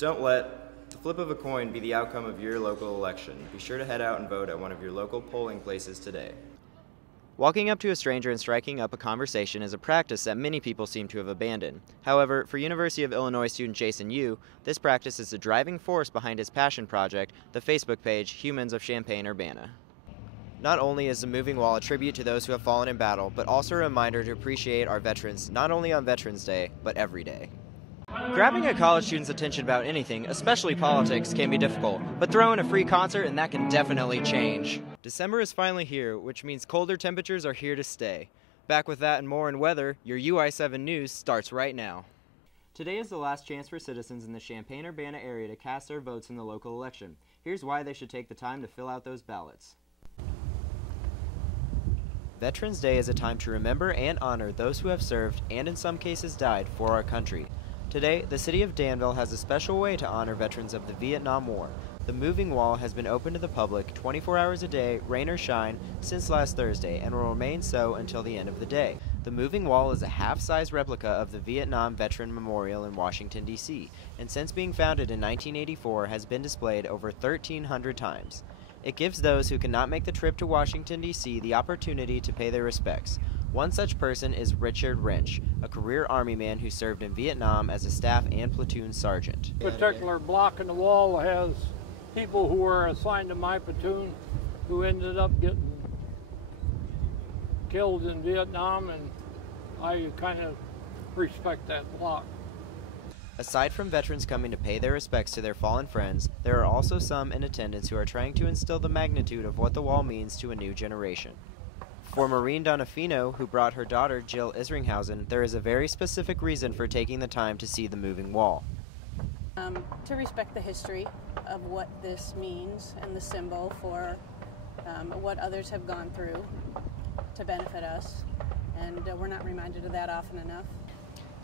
Don't let the flip of a coin be the outcome of your local election. Be sure to head out and vote at one of your local polling places today. Walking up to a stranger and striking up a conversation is a practice that many people seem to have abandoned. However, for University of Illinois student Jason Yu, this practice is the driving force behind his passion project, the Facebook page Humans of Champaign-Urbana. Not only is the moving wall a tribute to those who have fallen in battle, but also a reminder to appreciate our veterans not only on Veterans Day, but every day. Grabbing a college student's attention about anything, especially politics, can be difficult, but throw in a free concert and that can definitely change. December is finally here, which means colder temperatures are here to stay. Back with that and more in weather, your UI7 News starts right now. Today is the last chance for citizens in the Champaign-Urbana area to cast their votes in the local election. Here's why they should take the time to fill out those ballots. Veterans Day is a time to remember and honor those who have served and in some cases died for our country. Today, the city of Danville has a special way to honor veterans of the Vietnam War. The moving wall has been open to the public 24 hours a day, rain or shine, since last Thursday and will remain so until the end of the day. The moving wall is a half-size replica of the Vietnam Veteran Memorial in Washington, D.C., and since being founded in 1984 has been displayed over 1,300 times. It gives those who cannot make the trip to Washington, D.C. the opportunity to pay their respects. One such person is Richard Wrench, a career Army man who served in Vietnam as a staff and platoon sergeant. A particular block in the wall has people who were assigned to my platoon who ended up getting killed in Vietnam, and I kind of respect that block. Aside from veterans coming to pay their respects to their fallen friends, there are also some in attendance who are trying to instill the magnitude of what the wall means to a new generation. For Maureen Donofino, who brought her daughter Jill Isringhausen, there is a very specific reason for taking the time to see the moving wall. To respect the history of what this means and the symbol for what others have gone through to benefit us, and we're not reminded of that often enough.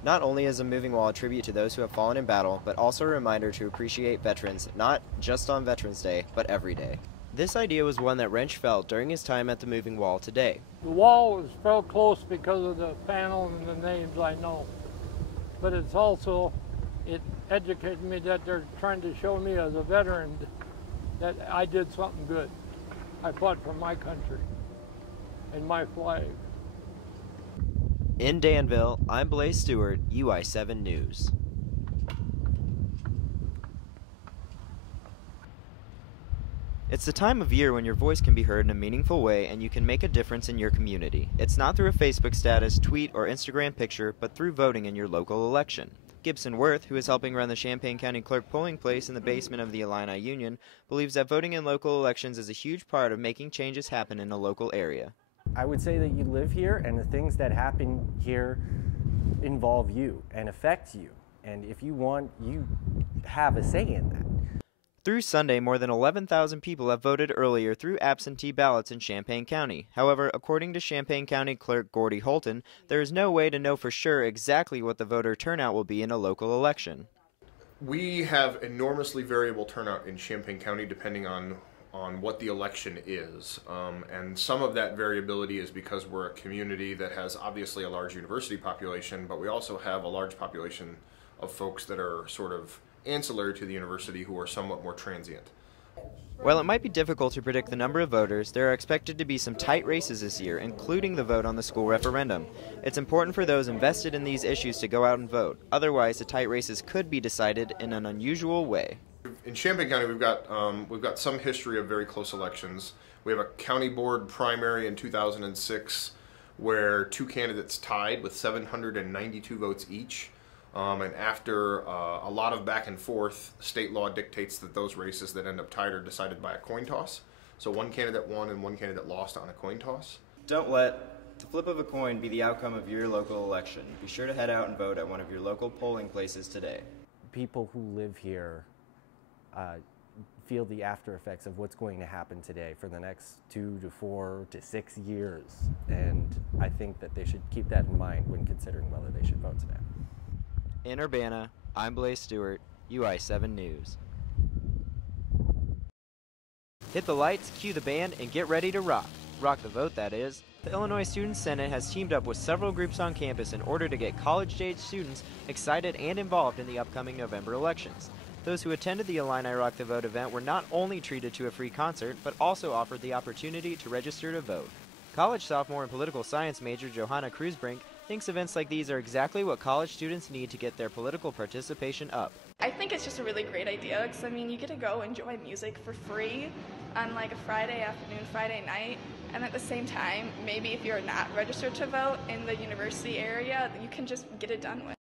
Not only is a moving wall a tribute to those who have fallen in battle, but also a reminder to appreciate veterans not just on Veterans Day, but every day. This idea was one that Wrench felt during his time at the moving wall today. The wall was felt close because of the panel and the names I know, but it's also, it educated me that they're trying to show me as a veteran that I did something good. I fought for my country and my flag. In Danville, I'm Blaize Stewart, UI7 News. It's the time of year when your voice can be heard in a meaningful way and you can make a difference in your community. It's not through a Facebook status, tweet, or Instagram picture, but through voting in your local election. Gibson Worth, who is helping run the Champaign County Clerk polling place in the basement of the Illini Union, believes that voting in local elections is a huge part of making changes happen in a local area. I would say that you live here and the things that happen here involve you and affect you. And if you want, you have a say in that. Through Sunday, more than 11,000 people have voted earlier through absentee ballots in Champaign County. However, according to Champaign County Clerk Gordy Holton, there is no way to know for sure exactly what the voter turnout will be in a local election. We have enormously variable turnout in Champaign County depending on what the election is. And some of that variability is because we're a community that has obviously a large university population, but we also have a large population of folks that are sort of ancillary to the university who are somewhat more transient. While it might be difficult to predict the number of voters, there are expected to be some tight races this year, including the vote on the school referendum. It's important for those invested in these issues to go out and vote. Otherwise, the tight races could be decided in an unusual way. In Champaign County, we've got some history of very close elections. We have a county board primary in 2006 where two candidates tied with 792 votes each. And after a lot of back and forth, state law dictates that those races that end up tied are decided by a coin toss. So one candidate won and one candidate lost on a coin toss. Don't let the flip of a coin be the outcome of your local election. Be sure to head out and vote at one of your local polling places today. People who live here feel the after effects of what's going to happen today for the next 2 to 4 to 6 years. And I think that they should keep that in mind when considering whether they should vote today. In Urbana, I'm Blaize Stewart, UI7 News. Hit the lights, cue the band, and get ready to rock. Rock the vote, that is. The Illinois Student Senate has teamed up with several groups on campus in order to get college-age students excited and involved in the upcoming November elections. Those who attended the Illini Rock the Vote event were not only treated to a free concert, but also offered the opportunity to register to vote. College sophomore and political science major Johanna Kruzbrink thinks events like these are exactly what college students need to get their political participation up. I think it's just a really great idea because, I mean, you get to go enjoy music for free on like a Friday afternoon, Friday night, and at the same time, maybe if you're not registered to vote in the university area, you can just get it done with.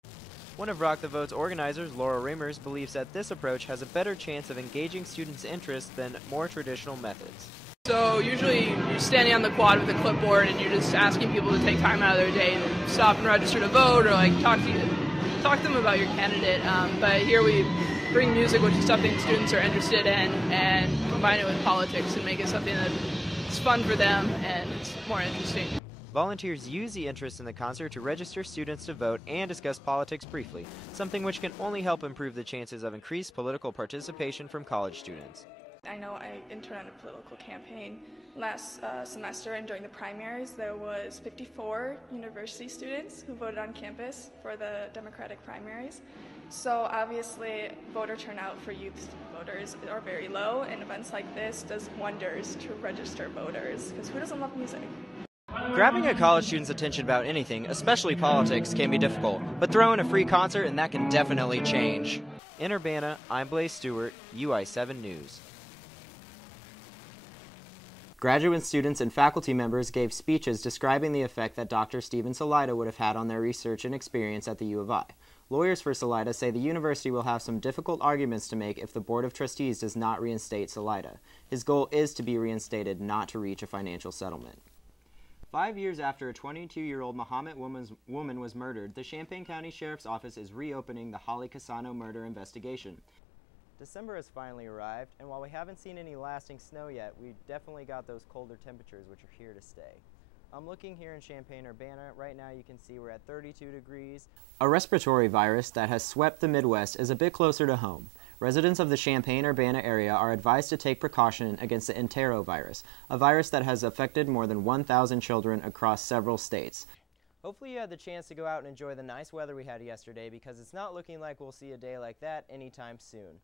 One of Rock the Vote's organizers, Laura Reimers, believes that this approach has a better chance of engaging students' interest than more traditional methods. So usually you're standing on the quad with a clipboard and you're just asking people to take time out of their day to stop and register to vote or like talk to them about your candidate. But here we bring music, which is something students are interested in, and combine it with politics and make it something that's fun for them and it's more interesting. Volunteers use the interest in the concert to register students to vote and discuss politics briefly, something which can only help improve the chances of increased political participation from college students. I know I interned on a political campaign last semester, and during the primaries there was 54 university students who voted on campus for the Democratic primaries. So obviously voter turnout for youth voters are very low, and events like this does wonders to register voters, because who doesn't love music? Grabbing a college student's attention about anything, especially politics, can be difficult, but throw in a free concert and that can definitely change. In Urbana, I'm Blaize Stewart, UI7 News. Graduate students and faculty members gave speeches describing the effect that Dr. Stephen Salida would have had on their research and experience at the U of I. Lawyers for Salida say the university will have some difficult arguments to make if the Board of Trustees does not reinstate Salida. His goal is to be reinstated, not to reach a financial settlement. 5 years after a 22-year-old Mahomet woman was murdered, the Champaign County Sheriff's Office is reopening the Holly Casano murder investigation. December has finally arrived, and while we haven't seen any lasting snow yet, we've definitely got those colder temperatures which are here to stay. I'm looking here in Champaign-Urbana. Right now you can see we're at 32 degrees. A respiratory virus that has swept the Midwest is a bit closer to home. Residents of the Champaign-Urbana area are advised to take precaution against the enterovirus, a virus that has affected more than 1,000 children across several states. Hopefully you had the chance to go out and enjoy the nice weather we had yesterday, because it's not looking like we'll see a day like that anytime soon.